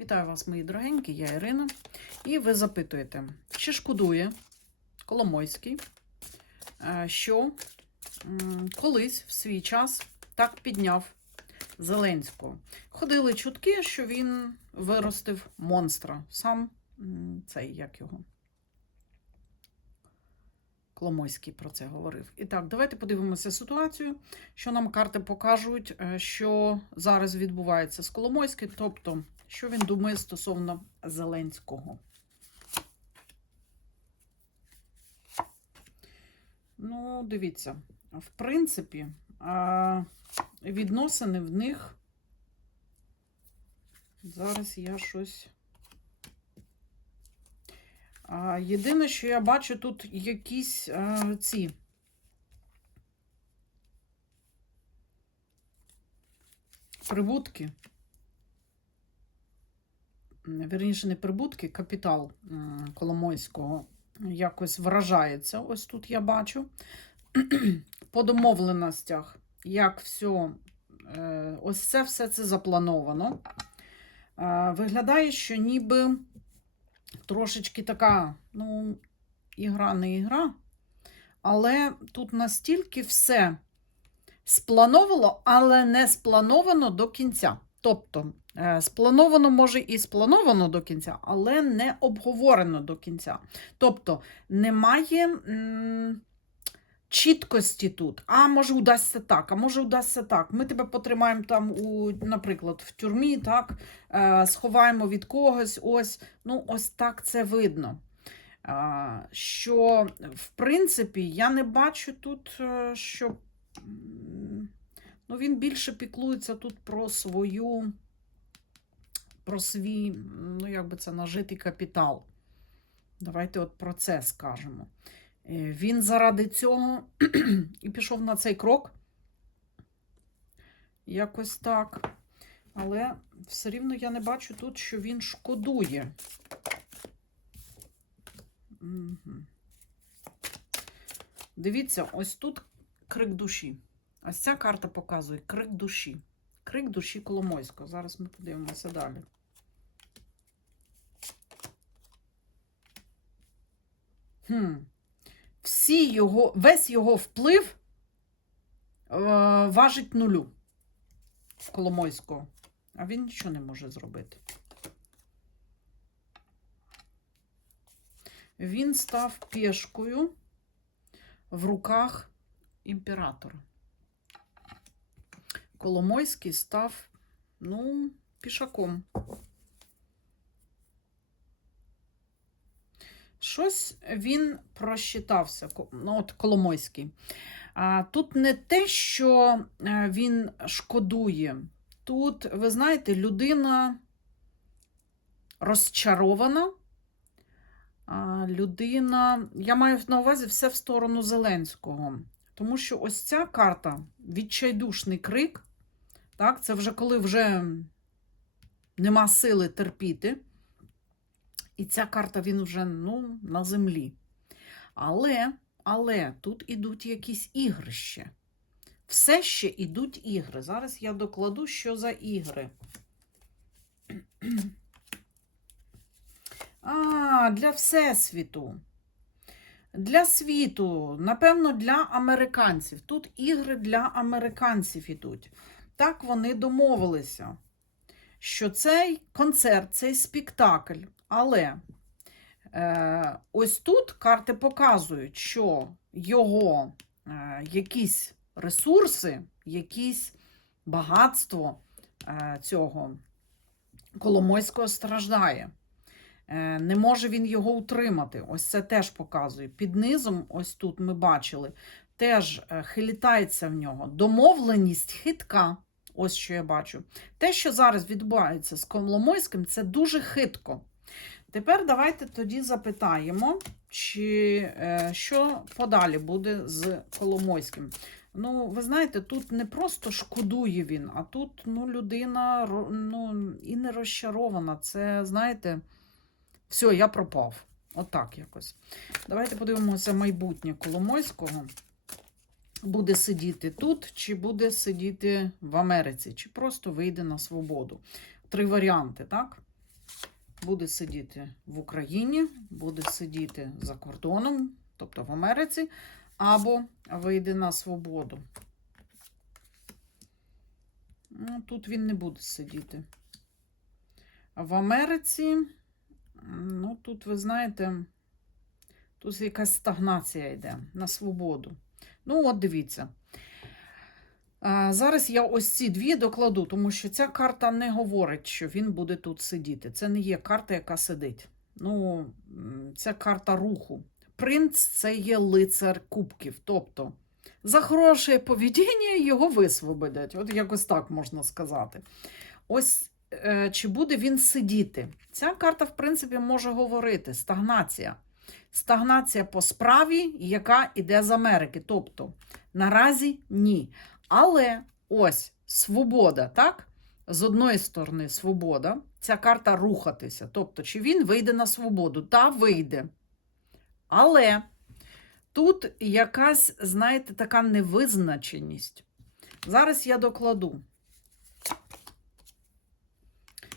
Вітаю вас, мої дорогенькі, я Ірина. І ви запитуєте, чи шкодує Коломойський, е, що колись в свій час так підняв Зеленського. Ходили чутки, що він виростив монстра. Сам цей, як його. Коломойський про це говорив. І так, давайте подивимося ситуацію, що нам карти покажуть, е, що зараз відбувається з Коломойським, тобто, що він думає стосовно Зеленського. Ну, дивіться, в принципі, відносини в них. Зараз я щось. Єдине, що я бачу тут якісь а, ці. Прибутки. Вірніше, не прибутки, капітал Коломойського якось вражається. Ось тут я бачу. По домовленостях, як все, е, ось це все це заплановано. Е, Виглядає, що ніби трошечки така, ну, ігра не ігра, але тут настільки все сплановано, але не сплановано до кінця. Тобто, е, сплановано може і сплановано до кінця, але не обговорено до кінця. Тобто, немає м, чіткості тут. А може удасться так, а може удасться так. Ми тебе потримаємо там, у, наприклад, в тюрмі, так, е, сховаємо від когось. Ось, ну, ось так це видно. А, Що, в принципі, я не бачу тут, е, що ну, він більше піклується тут про свою, про свій, ну, як би це нажитий капітал. Давайте от про це скажемо. Е, Він заради цього і пішов на цей крок. Якось так. Але все рівно я не бачу тут, що він шкодує. Мгм. Дивіться, ось тут крик душі. Ось ця карта показує крик душі. Крик душі Коломойського. Зараз ми подивимося далі. Хм. Всі його, весь його вплив е, важить нулю в Коломойського. А він нічого не може зробити. Він став пішкою в руках імператора. Коломойський став, ну, пішаком. Щось він просчитався, ну, от Коломойський. А, тут не те, що е, він шкодує. Тут, ви знаєте, людина розчарована. Людина, я маю на увазі все в сторону Зеленського. Тому що ось ця карта відчайдушний крик. Так, це вже коли вже нема сили терпіти. І ця карта він вже ну, на землі. Але, але тут ідуть якісь ігрища. Все ще ідуть ігри. Зараз я докладу, що за ігри. А, для Всесвіту. Для світу, напевно, для американців. Тут ігри для американців ідуть. Так вони домовилися, що цей концерт, цей спектакль. Але е, ось тут карти показують, що його е, якісь ресурси, якісь багатство е, цього Коломойського страждає. Е, Не може він його утримати. Ось це теж показує. Під низом, ось тут ми бачили, теж е, хилітається в нього. Домовленість хитка. Ось що я бачу. Те, що зараз відбувається з Коломойським, це дуже хитко. Тепер давайте тоді запитаємо, чи е, що подалі буде з Коломойським. Ну, ви знаєте, тут не просто шкодує він, а тут ну, людина ну, і не розчарована. Це, знаєте, все, я пропав. Отак якось. Давайте подивимося майбутнє Коломойського. Буде сидіти тут, чи буде сидіти в Америці, чи просто вийде на свободу. Три варіанти, так? Буде сидіти в Україні, буде сидіти за кордоном, тобто в Америці, або вийде на свободу. Ну, тут він не буде сидіти. В Америці, ну, тут, ви знаєте, тут якась стагнація йде на свободу. Ну, от дивіться. Зараз я ось ці дві докладу, тому що ця карта не говорить, що він буде тут сидіти. Це не є карта, яка сидить. Ну, це карта руху. Принц це є лицар кубків. Тобто, за хороше поведіння його висвободять. От якось так можна сказати. Ось е, чи буде він сидіти? Ця карта, в принципі, може говорити: стагнація. Стагнація по справі, яка йде з Америки. Тобто, наразі ні. Але ось свобода, так? З одної сторони, свобода. Ця карта рухатися. Тобто, чи він вийде на свободу? Та вийде. Але тут якась, знаєте, така невизначеність. Зараз я докладу.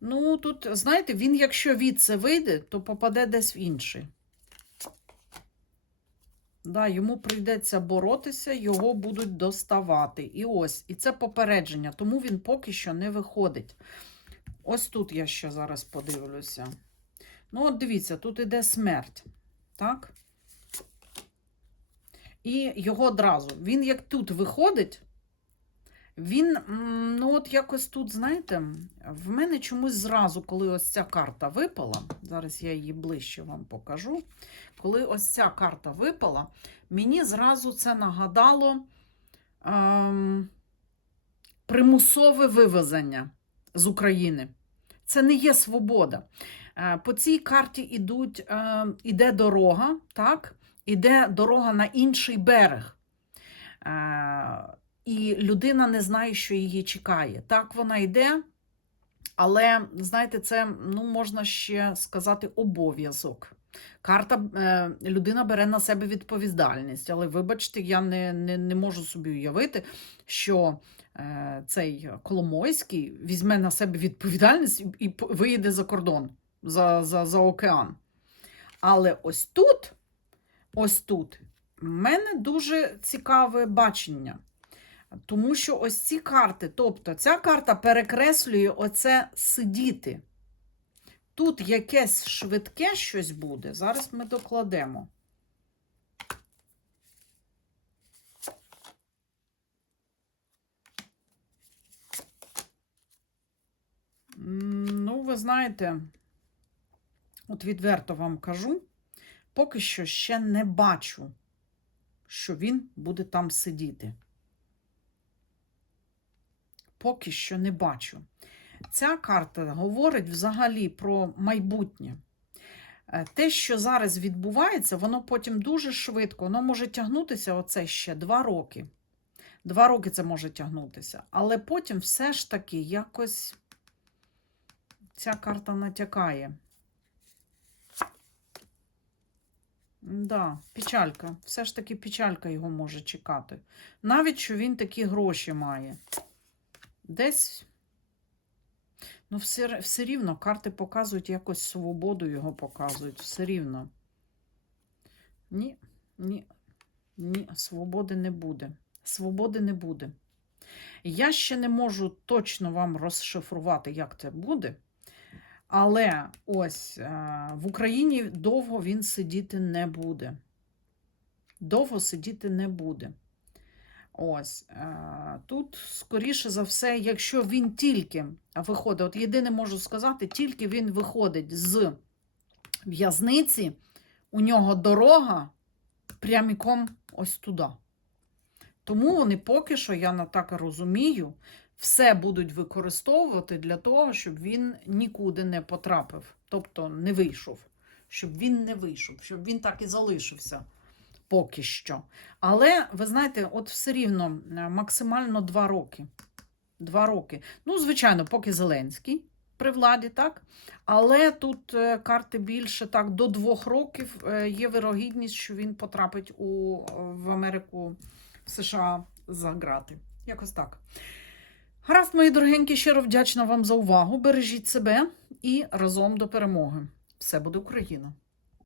Ну, тут, знаєте, він, якщо від це вийде, то попаде десь в інший. Да, йому прийдеться боротися, його будуть доставати. І ось, і це попередження, тому він поки що не виходить. Ось тут я ще зараз подивлюся. Ну, от дивіться, тут іде смерть. Так? І його одразу. Він як тут виходить, він, ну от якось тут, знаєте, в мене чомусь зразу, коли ось ця карта випала, зараз я її ближче вам покажу. Коли ось ця карта випала, мені зразу це нагадало ем, примусове вивезення з України. Це не є свобода. Е, По цій карті ідуть, е, іде дорога, так? Іде дорога на інший берег. Е, І людина не знає, що її чекає. Так, вона йде, але, знаєте, це ну, можна ще сказати обов'язок. Карта е, людина бере на себе відповідальність, але вибачте, я не, не, не можу собі уявити, що е, цей Коломойський візьме на себе відповідальність і, виїде за кордон, за, за, за океан. Але ось тут, ось тут, в мене дуже цікаве бачення. Тому що ось ці карти, тобто ця карта перекреслює оце сидіти. Тут якесь швидке щось буде. Зараз ми докладемо. Ну, ви знаєте, от відверто вам кажу, поки що ще не бачу, що він буде там сидіти. Поки що не бачу. Ця карта говорить взагалі про майбутнє. Е, Те, що зараз відбувається, воно потім дуже швидко, воно може тягнутися оце ще два роки. Два роки це може тягнутися. Але потім все ж таки якось ця карта натякає. Да, печалька. Все ж таки печалька його може чекати. Навіть що він такі гроші має. Десь Ну, все, все рівно карти показують якось свободу його показують. Все рівно. Ні, ні, ні, свободи не буде. Свободи не буде. Я ще не можу точно вам розшифрувати, як це буде. Але ось е, в Україні довго він сидіти не буде. Довго сидіти не буде. Ось е, тут, скоріше за все, якщо він тільки виходить, от єдине можу сказати, тільки він виходить з в'язниці, у нього дорога пряміком ось туди. Тому вони поки що, я так розумію, все будуть використовувати для того, щоб він нікуди не потрапив, тобто не вийшов, щоб він не вийшов, щоб він так і залишився поки що. Але ви знаєте, от все рівно е, максимально два роки. Два роки. Ну, звичайно, поки Зеленський при владі, так? Але тут е, карти більше так до двох років е, є вирогідність, що він потрапить у, в Америку, в США за грати. Якось так. Гаразд, мої дорогенькі, щиро вдячна вам за увагу. Бережіть себе і разом до перемоги. Все буде Україна!